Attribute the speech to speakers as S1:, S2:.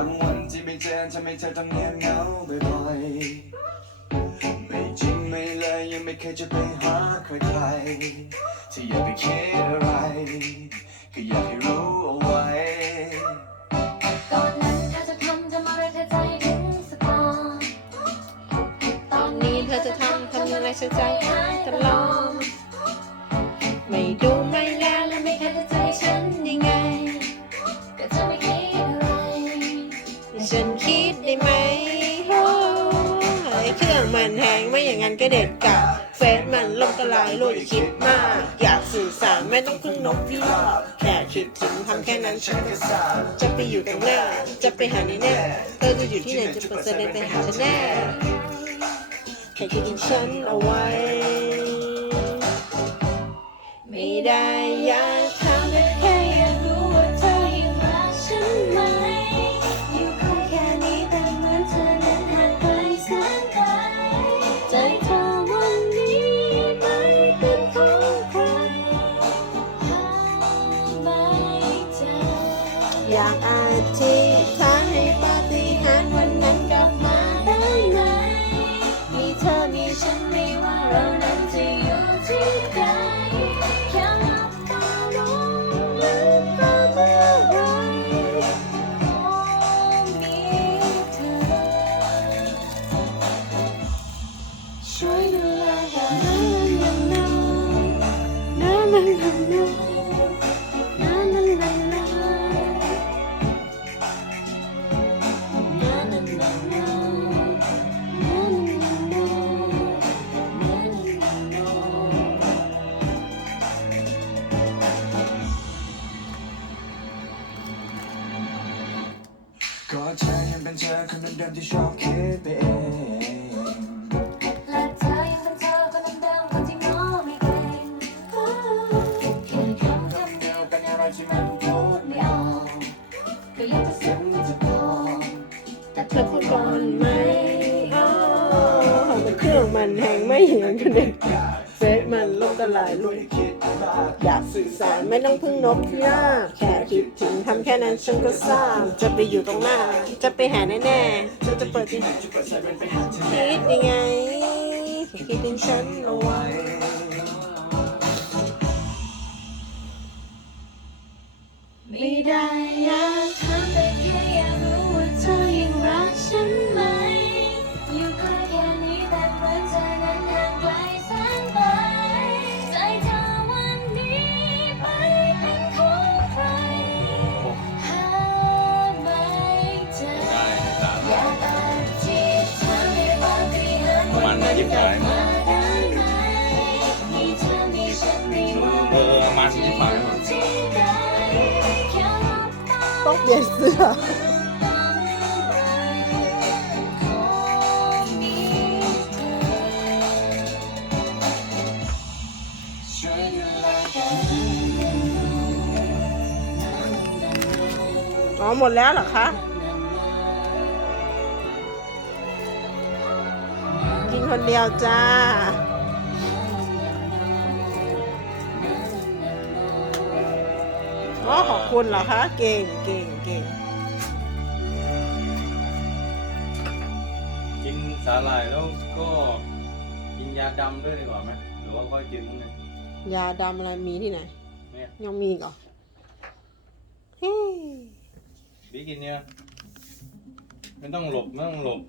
S1: างวันที่ไม่เจอทำให้เธอต้องเงียบเหงาบ่อยๆไม่จริงไม่เลยยังไม่เคยจะไปหาใครใครที่อยากไปคิดอะไร ก็อยากให้รู้เอาไว้
S2: ก่อนนั้นเธอจะทำทำอะไรเธอใจถึงสปอน
S3: ตอนนี้เธอจะทำทำอะไรฉันใจหายตลอด ฉัน
S2: คิดได้
S3: ไหมโอ้ยเครื่องมันแหงไม่อย่างนั้นก็เด็ดกะเฟซมันล่มกระลายโลยคิดมาก อยากสื่อสารไม่ต้องพึ่งนกพิราบแค่คิดถึงทำแค่นั้นฉันก็สารจะไปอยู่ตรงหน้า จะไปหาในแน่เธอจะอยู่ที่ไหนจะเปิดเสด็จไปหาฉันแน่แค่คิดถึงฉันเอาไว้ ไม่ได้ to ก็เธอยัง
S2: เป็นเธอคน
S1: เดิมๆที่ชอบคิดไปเอง
S2: และเธอยังเป็นเธอคนเดิมคนที่มองไม่เก่งแค่คำคำเดียวเป็นอะไรที่มันพูดไม่ออกก็ยังจะซึ้งจะพอแต่
S3: เธอพูดก่อนไหมโอ๋อแต่เครื่องมันแหงไม่เห็นกันเด็ก เฟซมันล่มกระลายลุย
S1: คิดมาก
S3: อยากสื่อสารไม่ต้องพึ่งนกพิราบแค่คิดถึงทำแค่นั้นฉันก็ทราบจะไปอยู่ตรงหน้า จะไปหาแน่ๆฉันจะเปิดที่
S1: จะเปิดใจ
S3: คิดยังไงคิดถึงฉันเอาไว้
S2: ไม่ได้ ยิบหายมามือมาสิยิบหาต้
S3: องเปลี่ยนเสื้อ
S2: อ๋อ
S3: หมดแล้วเหรอคะ คนเดียวจ้า อ๋อขอบคุณเหรอคะ เก่งเก่งเก่ง
S4: กินสาหร่ายแล้วก็กินยาดำด้วยดีกว่าไหมหรือว่าค่อยกินพวกนี้
S3: ยาดำอะไรมีที่ไหน
S4: เนี่ย
S3: ยังมีอีกเหรอเฮ้ย
S4: บีกินเนี่ยไม่ต้องหลบไม่ต้องหลบ